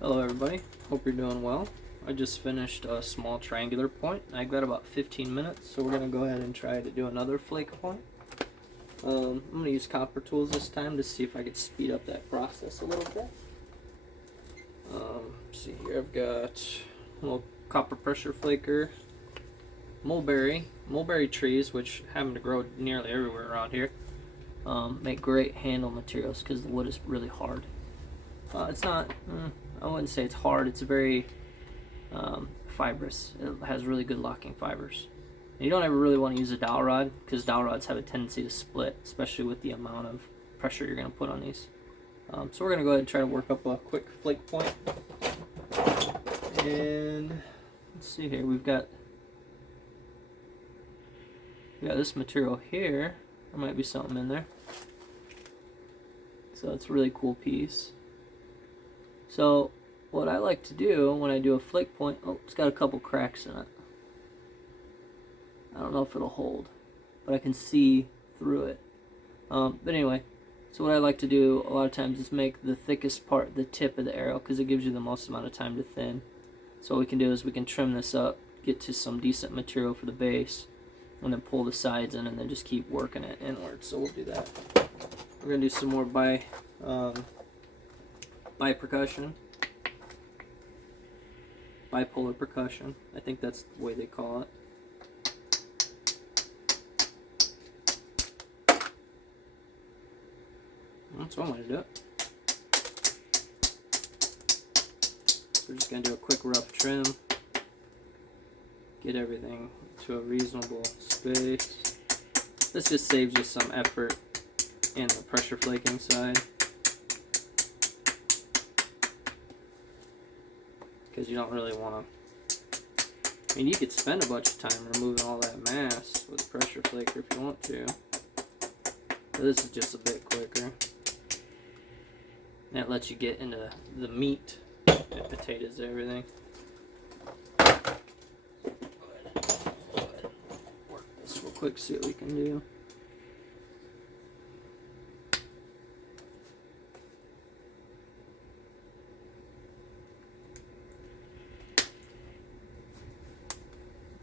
Hello everybody, hope you're doing well. I just finished a small triangular point. I got about 15 minutes, so we're going to go ahead and try to do another flake point. I'm going to use copper tools this time to see if I could speed up that process a little bit. Let's see here, I've got a little copper pressure flaker, mulberry trees, which happen to grow nearly everywhere around here. Make great handle materials because the wood is really hard. It's not, I wouldn't say it's hard, it's very fibrous. It has really good locking fibers. And you don't ever really want to use a dowel rod because dowel rods have a tendency to split, especially with the amount of pressure you're going to put on these. So we're going to go ahead and try to work up a quick flake point. And let's see here, we've got this material here. There might be something in there. So it's a really cool piece. So what I like to do when I do a flake point, oh, it's got a couple cracks in it. I don't know if it'll hold, but I can see through it. But anyway, so what I like to do a lot of times is make the thickest part the tip of the arrow because it gives you the most amount of time to thin. So what we can do is we can trim this up, get to some decent material for the base, and then pull the sides in and then just keep working it inward. So we'll do that. We're going to do some more bipolar percussion. I think that's the way they call it. That's one way to do it. We're just going to do a quick rough trim. Get everything to a reasonable space. This just saves you some effort in the pressure flaking side, because you don't really want to. I mean, you could spend a bunch of time removing all that mass with a pressure flaker if you want to, but this is just a bit quicker. And it lets you get into the meat and potatoes and everything. Work this real quick, see what we can do.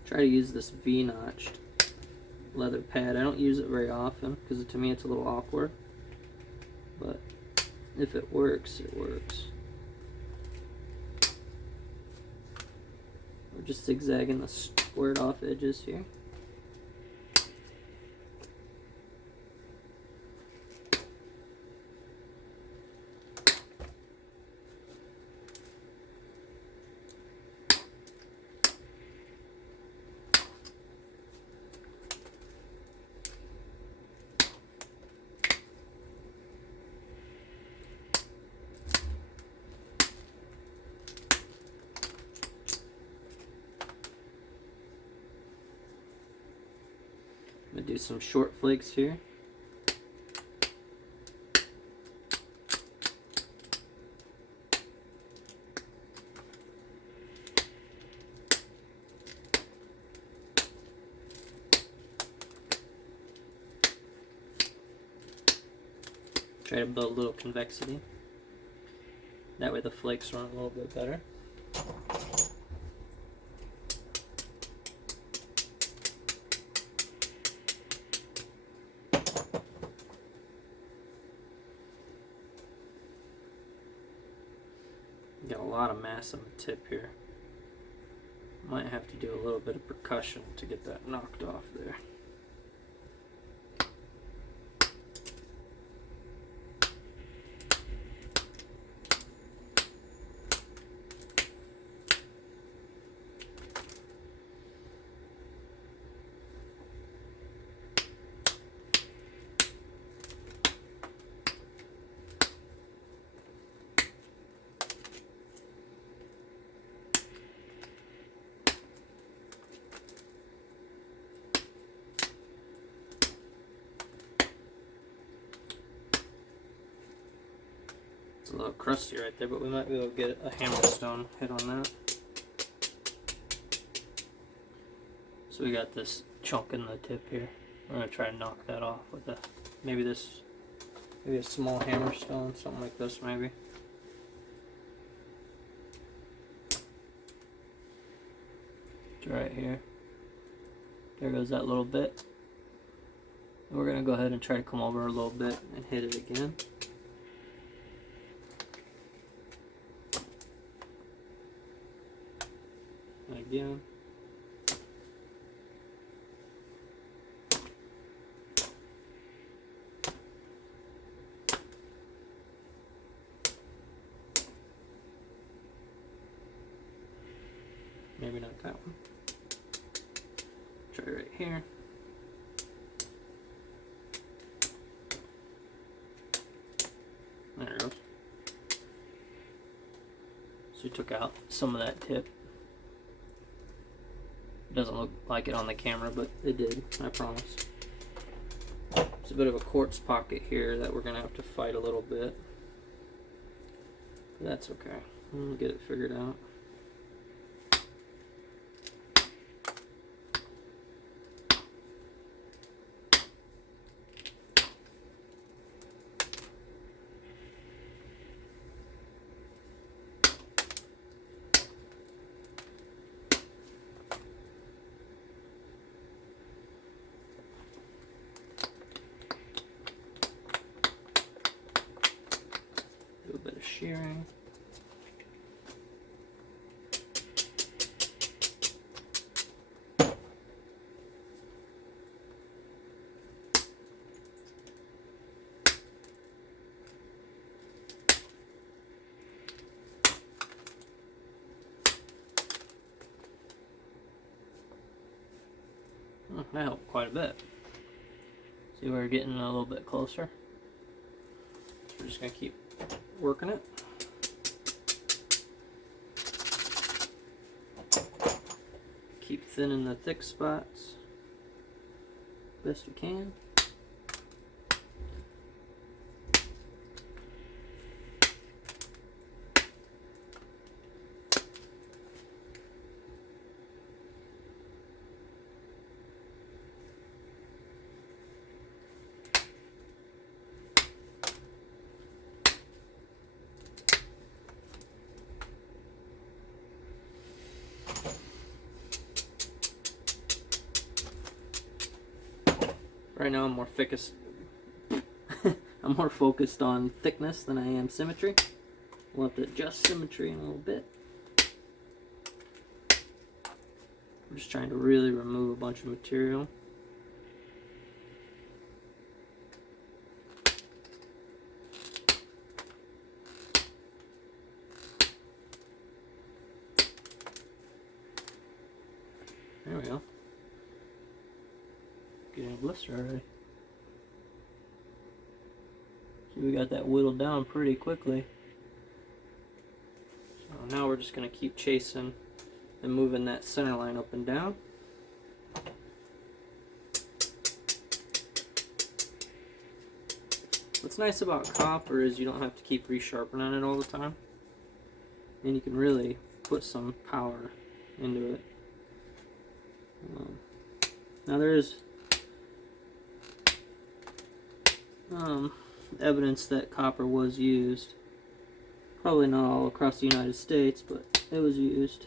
Try to use this V-notched leather pad. I don't use it very often because to me it's a little awkward, but if it works, it works. We're just zigzagging the squared off edges here. I'm going to do some short flakes here. Try to build a little convexity. That way the flakes run a little bit better. Got a lot of mass on the tip here. Might have to do a little bit of percussion to get that knocked off there. It's a little crusty right there, but we might be able to get a hammerstone hit on that. So we got this chunk in the tip here. We're going to try to knock that off with maybe a small hammerstone, something like this maybe. right here. There goes that little bit. And we're going to go ahead and try to come over a little bit and hit it again. And again. Maybe not that one. Try right here. There it goes. So we took out some of that tip. It doesn't look like it on the camera, but it did, I promise. It's a bit of a quartz pocket here that we're going to have to fight a little bit. But that's okay. We'll get it figured out. Do a bit of shearing. That helped quite a bit. See, we're getting a little bit closer. So we're just going to keep working it. Keep thinning the thick spots best we can. Right now I'm more I'm more focused on thickness than I am symmetry. We'll have to adjust symmetry in a little bit. I'm just trying to really remove a bunch of material. There we go. Getting a blister already. See, we got that whittled down pretty quickly. So now we're just going to keep chasing and moving that center line up and down. What's nice about copper is you don't have to keep resharpening it all the time. And you can really put some power into it. Now there is evidence that copper was used. Probably not all across the United States, but it was used.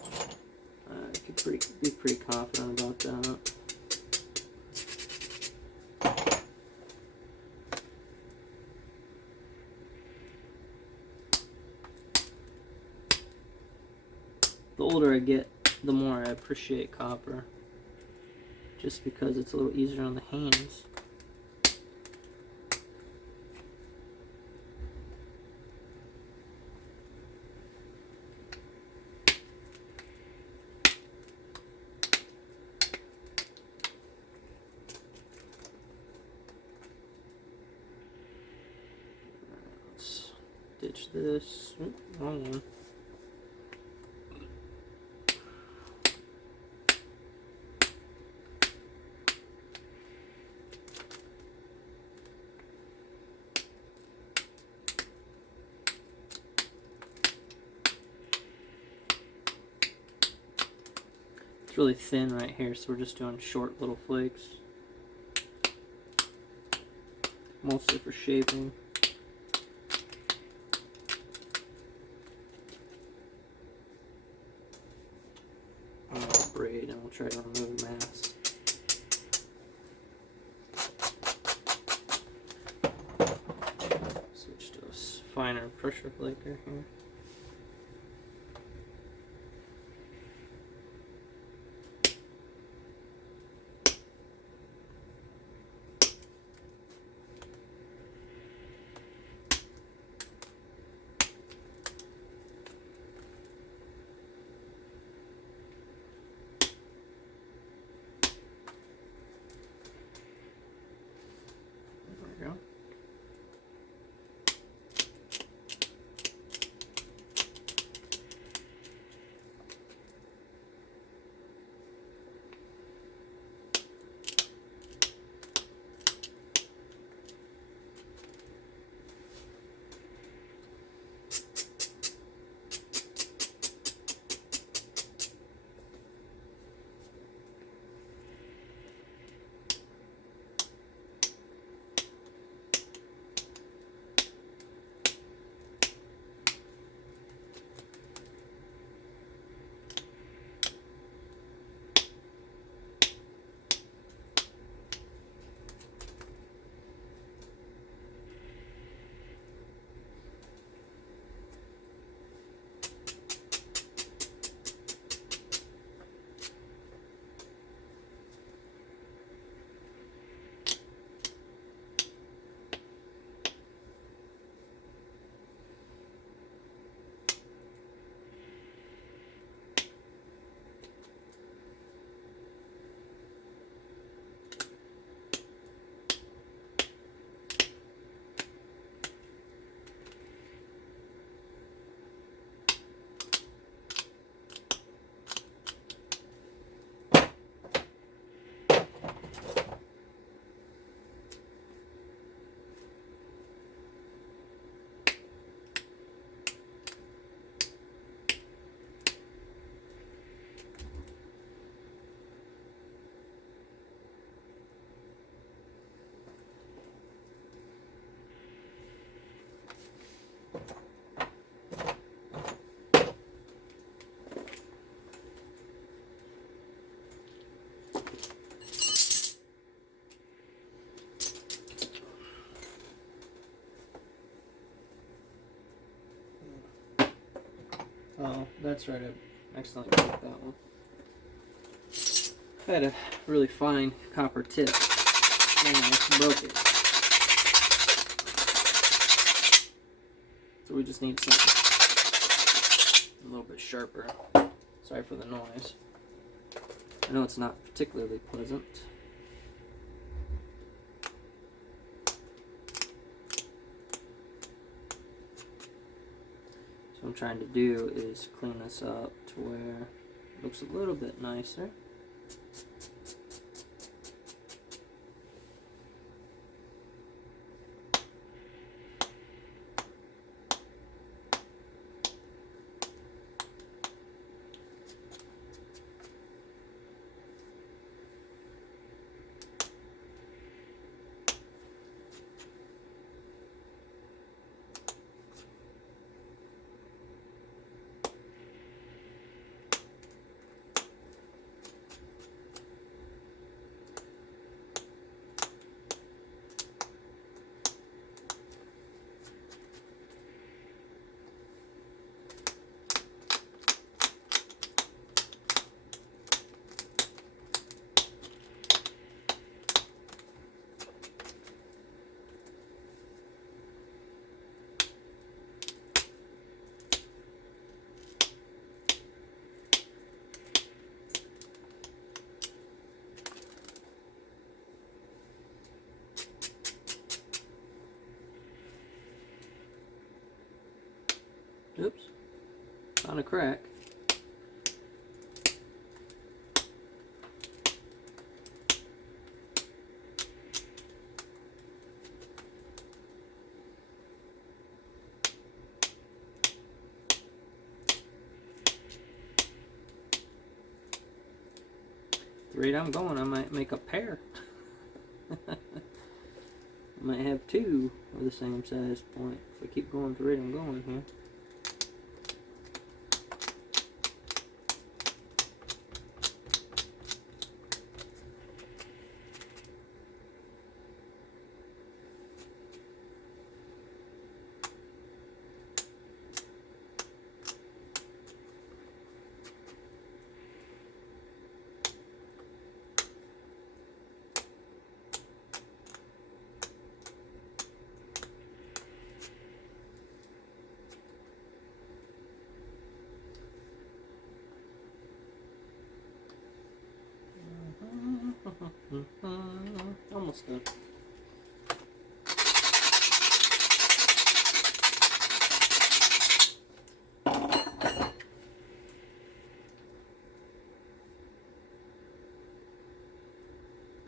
I could be pretty confident about that. The older I get, the more I appreciate copper, just because it's a little easier on the hands. Let's ditch this. Oop, wrong one. It's really thin right here, so we're just doing short little flakes. Mostly for shaping. try to remove mass. Switch to a finer pressure flaker here. Oh, that's right. I accidentally broke that one. I had a really fine copper tip and I broke it. So we just need something a little bit sharper. Sorry for the noise. I know it's not particularly pleasant. What I'm trying to do is clean this up to where it looks a little bit nicer. Oops, found a crack. The rate I'm going, I might make a pair. I might have two of the same size point if I keep going at the rate I'm going here. almost done.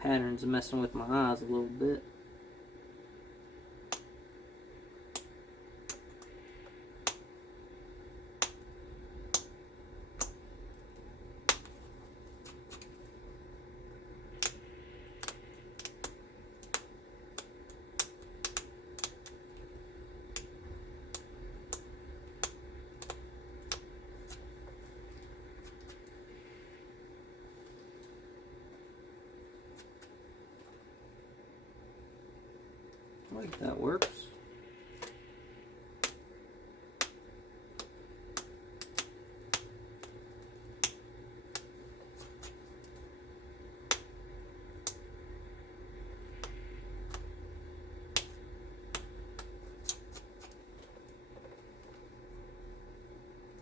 Pattern's messing with my eyes a little bit. I think that works.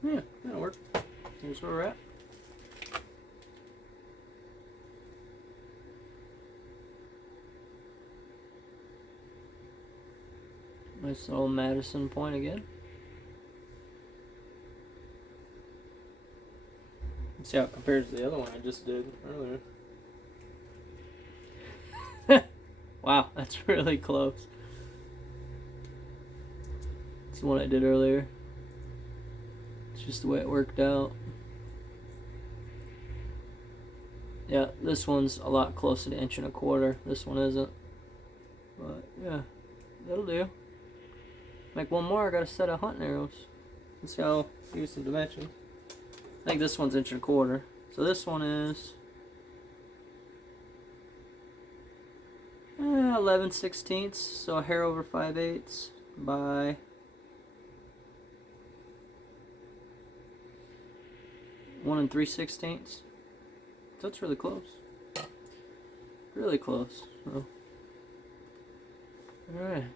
Yeah, that'll work. Here's where we're at. Nice little Madison point again. Let's see how it compares to the other one I just did earlier. Wow, that's really close. It's the one I did earlier. It's just the way it worked out. Yeah, this one's a lot closer to 1 1/4. This one isn't. But yeah, that'll do. Make one more. I got a set of hunting arrows. Let's see how use some dimensions. I think this one's 1 1/4. So this one is 11/16, so a hair over 5/8 by 1 3/16. So it's really close. Really close. So. Alright.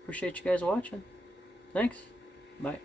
Appreciate you guys watching. Thanks. Bye.